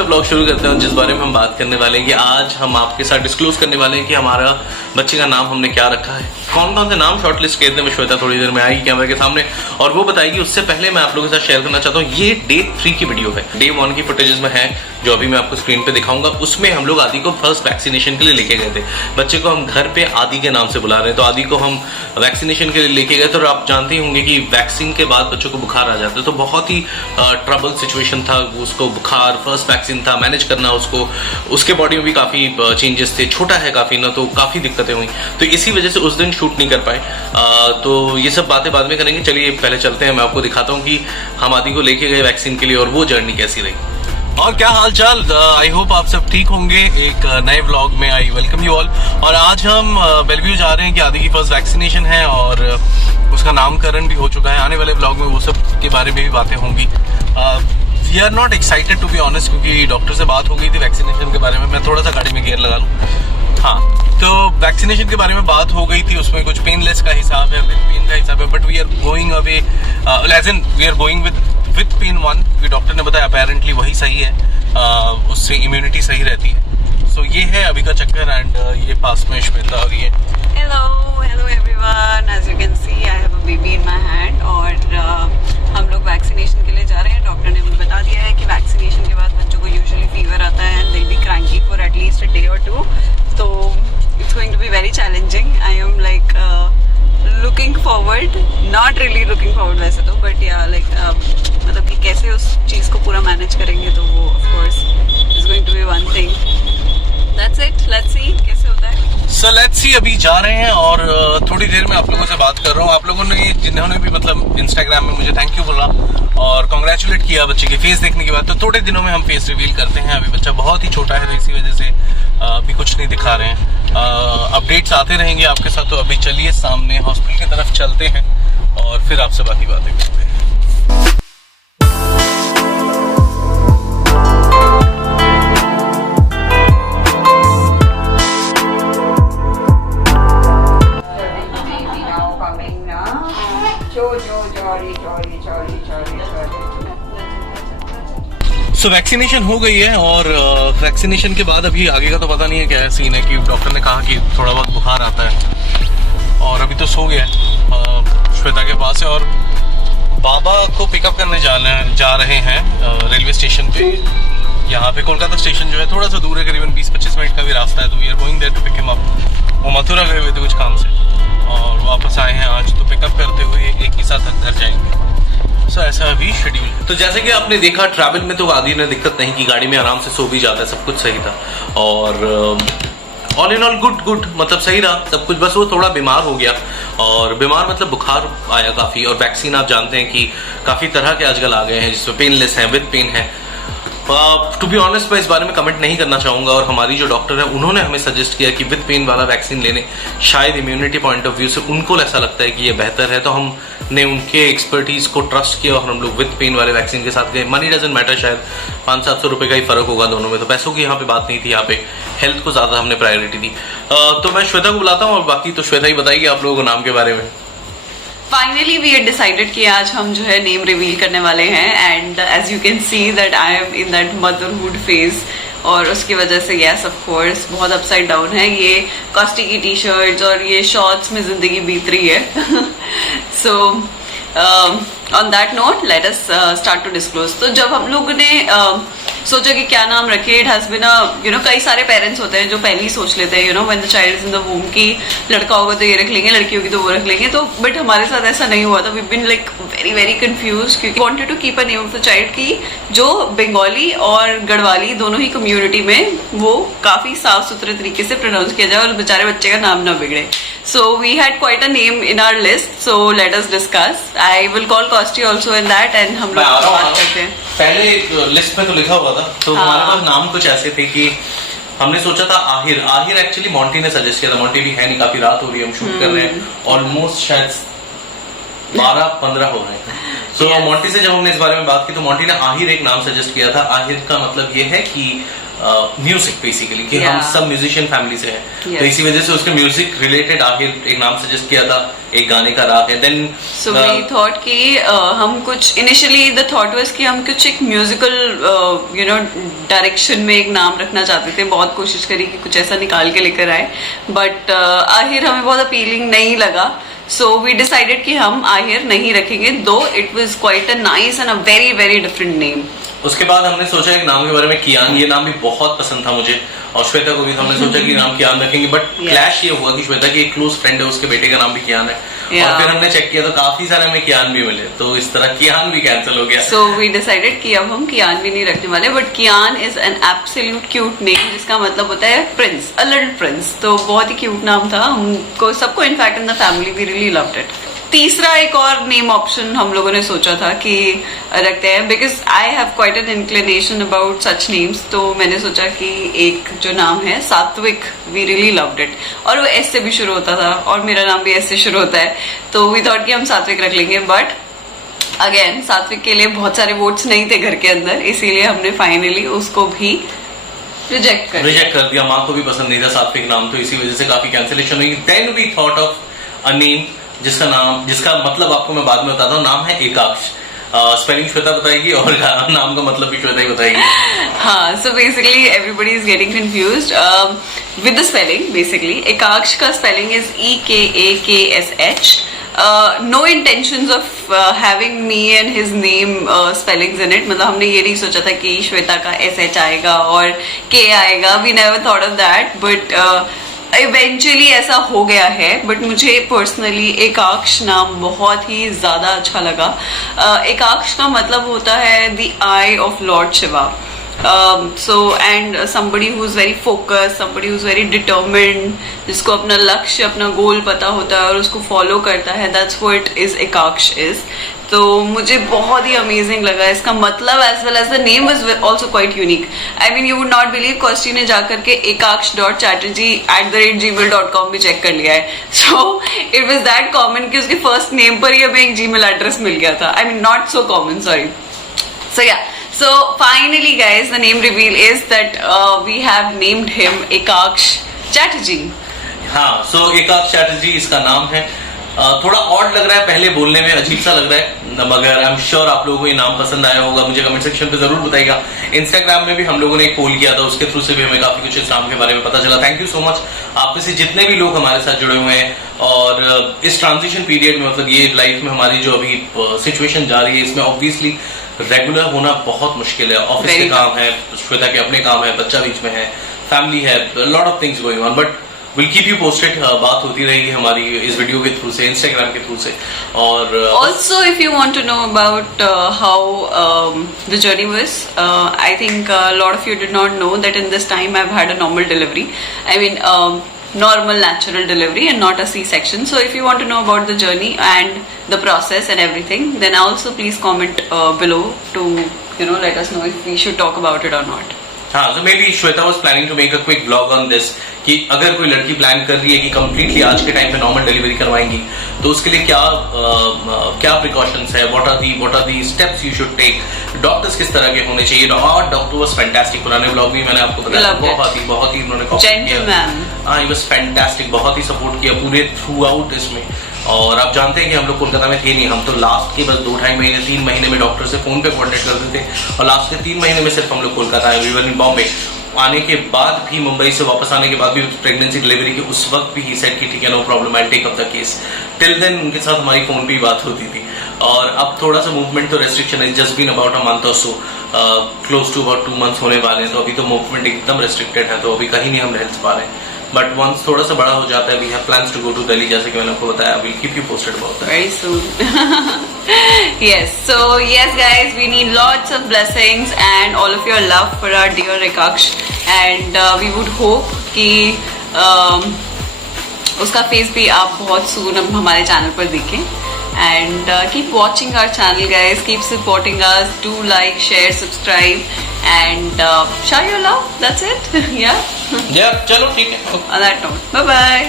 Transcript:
का ब्लॉग शुरू करते हैं जिस बारे में हम बात करने वाले हैं कि आज हम आपके साथ डिस्क्लोज करने वाले हैं कि हमारा बच्चे का नाम हमने क्या रखा है। कौन कौन से नाम शॉर्टलिस्ट किए थे, श्वेता थोड़ी देर में आएगी कैमरे के सामने और वो बताएगी। उससे पहले मैं आप लोगों के साथ शेयर करना चाहता हूँ, ये डे 3 की वीडियो है। डे 1 की फुटेजेस में है जो अभी मैं आपको स्क्रीन पे दिखाऊंगा। उसमें हम लोग आदि को फर्स्ट वैक्सीनेशन के लिए लेके गए थे। बच्चे को हम घर पे आदि के नाम से बुला रहे हैं, तो आदि को हम वैक्सीनेशन के लिए लेके गए थे। और आप जानते ही होंगे कि वैक्सीन के बाद बच्चों को बुखार आ जाता है, तो बहुत ही ट्रबल सिचुएशन था। उसको बुखार, फर्स्ट वैक्सीन था, मैनेज करना उसको, उसके बॉडी में भी काफी चेंजेस थे, छोटा है काफी ना, तो काफी दिक्कतें हुई। तो इसी वजह से उस दिन शूट नहीं कर पाए। तो ये सब बातें बाद में करेंगे। चलिए पहले चलते हैं, मैं आपको दिखाता हूँ कि हम आदि को लेके गए वैक्सीन के लिए और वो जर्नी कैसी रही। और क्या हाल चाल, आई होप आप सब ठीक होंगे। एक नए व्लॉग में आई वेलकम यू ऑल। और आज हम बेलव्यू जा रहे हैं कि आदि की फर्स्ट वैक्सीनेशन है और उसका नामकरण भी हो चुका है। आने वाले व्लॉग में वो सब के बारे में भी बातें होंगी। We are not excited to be honest, क्योंकि डॉक्टर से बात हो गई थी वैक्सीनेशन के बारे में। मैं थोड़ा सा गाड़ी में गियर लगा लूँ। हाँ, तो वैक्सीनेशन के बारे में बात हो गई थी, उसमें कुछ पेनलेस का हिसाब है, विद पेन का हिसाब है, but we are going away as in we are going with pen 1। Doctor ने बताया अपेरेंटली वही सही है, उससे इम्यूनिटी सही रहती है। सो ये है अभी का चक्कर। एंड ये पास में श्वेता और ये hello everyone, as you can see I have a baby in my hand. और हम लोग वैक्सीनेशन के लिए जा रहे हैं। डॉक्टर ने मुझे बता दिया है कि वैक्सीनेशन के बाद बच्चों को यूजुअली फीवर आता है and they B cranky for at least a day और 2। तो it's going to be very challenging. I am like looking forward, not really looking forward वैसे तो, but yeah like मतलब कि कैसे उस चीज़ को पूरा मैनेज करेंगे, तो वो of course is going to be one thing. That's it. Let's see कैसे होता है। So let's see, अभी जा रहे हैं और थोड़ी देर में आप लोगों से बात कर रहा हूँ। आप लोगों ने जिन्होंने भी मतलब इंस्टाग्राम में मुझे थैंक यू बोला और कॉन्ग्रेचुलेट किया बच्चे के फेस देखने के बाद, तो थोड़े दिनों में हम फेस रिवील करते हैं। अभी बच्चा बहुत ही छोटा है, तो इसी वजह से अभी कुछ नहीं दिखा रहे हैं। अपडेट्स आते रहेंगे आपके साथ। तो अभी चलिए सामने हॉस्पिटल की तरफ चलते हैं और फिर आपसे बाकी बातें करते हैं। सो वैक्सीनेशन हो गई है और वैक्सीनेशन के बाद अभी आगे का तो पता नहीं है क्या सीन है, कि डॉक्टर ने कहा कि थोड़ा बहुत बुखार आता है और अभी तो सो गया है श्वेता के पास है। और बाबा को पिकअप करने जा रहे हैं रेलवे स्टेशन पे। यहाँ पे कोलकाता स्टेशन जो है थोड़ा सा दूर है, करीबन 20-25 मिनट का भी रास्ता है। तो we are going there to pick him up. वो मथुरा गए हुए थे कुछ काम से और वापस आए हैं आज, तो पिकअप करते हुए एक ही साथ घर जाएंगे। सो ऐसा अभी शेड्यूल है। तो जैसे कि आपने देखा ट्रैवल में तो आदि ने दिक्कत नहीं की, गाड़ी में आराम से सो भी जाता है, सब कुछ सही था। और ऑल इन ऑल गुड मतलब सही रहा सब कुछ। बस वो थोड़ा बीमार हो गया, और बीमार मतलब बुखार आया काफी। और वैक्सीन आप जानते हैं कि काफी तरह के आजकल आ गए हैं, जिसमें पेनलेस है, विद पेन है। टू बी ऑनेस्ट मैं इस बारे में कमेंट नहीं करना चाहूंगा। और हमारी जो डॉक्टर है उन्होंने हमें सजेस्ट किया कि विद पेन वाला वैक्सीन लेने, शायद इम्यूनिटी पॉइंट ऑफ व्यू से उनको ऐसा लगता है कि ये बेहतर है। तो हमने उनके एक्सपर्टीज को ट्रस्ट किया और हम लोग विद पेन वाले वैक्सीन के साथ गए। मनी डजंट मैटर, शायद 500-700 रुपए का ही फर्क होगा दोनों में, तो पैसों की यहाँ पे बात नहीं थी। यहाँ पे हेल्थ को ज्यादा हमने प्रायोरिटी दी। तो मैं श्वेता को बुलाता हूँ और बाकी तो श्वेता ही बताएगी आप लोगों को नाम के बारे में। फाइनली वी हैड डिसाइडेड कि आज हम जो है नेम रिवील करने वाले हैं। And as you can see that I am in that motherhood phase, और उसकी वजह से यस ऑफ कोर्स बहुत अपसाइड डाउन है। ये कॉस्टी की टी शर्ट्स और ये शॉर्ट्स में जिंदगी बीत रही है। So on that note let us start to disclose. तो जब हम लोगों ने सोचा कि क्या नाम रखे, it has been you know, कई सारे पेरेंट्स होते हैं जो पहले ही सोच लेते हैं, you know, when the child is in the वूम, की लड़का होगा तो ये रख लेंगे, लड़की होगी तो वो रख लेंगे। तो बट हमारे साथ ऐसा नहीं हुआ था। We been like very confuse, क्योंकि wanted to keep a name of the child की जो बंगाली और गढ़वाली दोनों ही कम्युनिटी में वो काफी साफ सुथरे तरीके से प्रोनाउंस किया जाए और बेचारे बच्चे का नाम ना बिगड़े। So we had quite a name in our list, so let us discuss. I will call कॉस्टी ऑल्सो इन दैट एंड हम लोग बात करते हैं। पहले लिस्ट में तो लिखा हुआ था, तो हमारे पास नाम कुछ ऐसे थे कि हमने सोचा था आहिर एक्चुअली मॉन्टी ने सजेस्ट किया था। मॉन्टी भी है नहीं, काफी रात हो रही है, हम शूट कर रहे हैं, ऑलमोस्ट शायद 12-15 हो रहे हैं। सो मॉन्टी से जब हमने इस बारे में बात की तो मॉन्टी ने आहिर एक नाम सजेस्ट किया था। आहिर का मतलब ये है कि म्यूजिक बेसिकली कि Yeah. हम सब म्यूजिशियन फैमिली से हैं Yes. तो इसी वजह से उसके म्यूजिक रिलेटेड आखिर एक नाम सजेस्ट किया था, एक गाने का राग है। देन सो वी थॉट कि हम कुछ इनिशियली द थॉट वाज कि हम कुछ एक म्यूजिकल डायरेक्शन में एक नाम रखना चाहते थे। बहुत कोशिश करी कि कुछ ऐसा निकाल के लेकर आए, बट आहिर हमें बहुत अपीलिंग नहीं लगा। सो वी डिसाइडेड कि हम आहिर नहीं रखेंगे, दो it was quite a nice and a very very different name. उसके बाद हमने सोचा एक नाम के बारे में, कियान। ये नाम भी बहुत पसंद था मुझे और श्वेता को भी। हमने सोचा कि नाम कियान रखेंगे, बट क्लैश ये हुआ कि श्वेता की एक क्लोज फ्रेंड है, उसके बेटे का नाम भी कियान है। और फिर हमने चेक किया तो काफी सारे हमें कियान भी मिले, तो इस तरह कियान भी कैंसिल हो गया। सो वी डिसाइडेड कि अब हम कियान भी नहीं रखने वाले, but Kiaan is an absolute cute name, जिसका मतलब होता है प्रिंस, अ लिटिल प्रिंस। तो बहुत ही क्यूट नाम था, हमको सबको in fact in the family we really loved it. तीसरा एक और नेम ऑप्शन हम लोगों ने सोचा था कि रखते हैं, because I have quite an inclination about such names. तो मैंने सोचा कि एक जो नाम है सात्विक, वी रियली लव्ड इट, और वो एस से भी शुरू होता था और मेरा नाम भी एस से शुरू होता है, तो वी थॉट कि हम सात्विक रख लेंगे। बट अगेन सात्विक के लिए बहुत सारे वोट्स नहीं थे घर के अंदर, इसीलिए हमने फाइनली उसको भी रिजेक्ट कर दिया। माँ को भी पसंद नहीं था सात्विक नाम, तो इसी वजह से काफी कैंसिलेशन हुई। Then we thought of a name जिसका मतलब आपको मैं बाद में बताता हूँ। नाम है एकाक्ष। स्पेलिंग श्वेता बताएगी और नाम का मतलब भी श्वेता ही बताएगी। हाँ, so basically everybody is getting confused with the spelling. Basically Ekaksh का spelling is EKAKSH। No intentions of having me and his name spellings in it. मतलब हमने ये नहीं सोचा था कि श्वेता का SH आएगा और K आएगा, we never thought of that, but eventually ऐसा हो गया है। बट मुझे पर्सनली एकाक्ष नाम बहुत ही ज्यादा अच्छा लगा। एकाक्ष का मतलब होता है the I of Lord Shiva. So and somebody who is very focused, somebody who is very determined, जिसको अपना लक्ष्य, अपना गोल पता होता है और उसको फॉलो करता है, that's what is एकाक्ष is। तो मुझे बहुत ही अमेजिंग लगा इसका मतलब, as well as the name was also quite unique. I mean you would not believe, कॉस्टी ने जाकर के ekaksh.chatterjee@gmail.com भी चेक कर लिया है। So it was that common कि उसके फर्स्ट नेम पर ही हमें एक जीमेल एड्रेस मिल गया था। I mean not so common, sorry. So yeah, so finally guys, the name reveal is that we have named him Ekaksh Chatterjee. हाँ, so एकाक्ष Chatterjee इसका नाम है। थोड़ा ऑड लग रहा है, पहले बोलने में अजीब सा लग रहा है, मगर आई एम श्योर आप लोगों को ये नाम पसंद आया होगा। मुझे कमेंट सेक्शन पे जरूर बताइएगा। इंस्टाग्राम में भी हम लोगों ने एक पोल किया था, उसके थ्रू से भी हमें काफी कुछ इस नाम के बारे में पता चला। थैंक यू सो मच आप में से जितने भी लोग हमारे साथ जुड़े हुए हैं। और इस ट्रांजिशन पीरियड में, मतलब ये लाइफ में हमारी जो अभी सिचुएशन जा रही है, इसमें ऑब्वियसली रेगुलर होना बहुत मुश्किल है। ऑफिस के काम है, श्वेता के अपने काम है, बच्चा बीच में है, फैमिली है, lot of things going on, but will keep you posted. बात होती रहेगी हमारी इस वीडियो के थ्रू से, इंस्टाग्राम के थ्रू से। और also if you want to know about how the journey was, I think a lot of you did not know that in this time I've had a normal delivery. I mean normal natural delivery and not a C-section. So if you want to know about the journey and the process and everything, then also please comment below to let us know if we should talk about it or not. हाँ, so maybe Shweta was planning to make a quick vlog on this कि अगर कोई लड़की plan कर रही है कि completely आज के टाइम पे नॉर्मल डिलीवरी करवाएंगी, तो उसके लिए क्या प्रिकॉशंस है, what are the steps you should take, doctors किस तरह के होने चाहिए। और डॉक्टर वाज फैंटास्टिक। पुराने ब्लॉग भी मैंने आपको बताया, बहुत ही उन्होंने कॉपरेट किया। हाँ, ही वाज फैंटास्टिक, बहुत ही सपोर्ट किया पूरे थ्रू आउट इसमें। और आप जानते हैं कि हम लोग कोलकाता में थे नहीं, हम तो लास्ट के बस 2-2.5 महीने 3 महीने में डॉक्टर से फोन पे कोऑर्डिनेट करते थे, और लास्ट के 3 महीने में सिर्फ हम लोग कोलकाता आए, वी वर इन बॉम्बे। आने के बाद भी, मुंबई से वापस आने के बाद भी, प्रेगनेंसी डिलीवरी के उस वक्त भी ही सेड कि ठीक है, no problem, I take up the case. Till then उनके साथ हमारी फोन पे ही बात होती थी। और अब थोड़ा सा मूवमेंट तो रेस्ट्रिक्शन है, just been about a month और so, close to about 2 months होने वाले हैं, तो अभी तो मूवमेंट एकदम रेस्ट्रिक्टेड है, तो अभी कहीं नहीं हम रह पा रहे हैं। बट वंस थोड़ा सा बड़ा हो जाता है, we have plans to go to Delhi, जैसे कि मैंने आपको बताया। Will keep you posted about that very soon. Yes, so yes guys, we need lots of blessings and all of your love for our dear Ekaksh, and we would hope कि उसका face भी आप बहुत सून हमारे channel पर देखें। And keep watching our channel guys, keep supporting us, do like, share, subscribe and show your love. That's it. Yeah, चलो ठीक है। On that note, bye bye.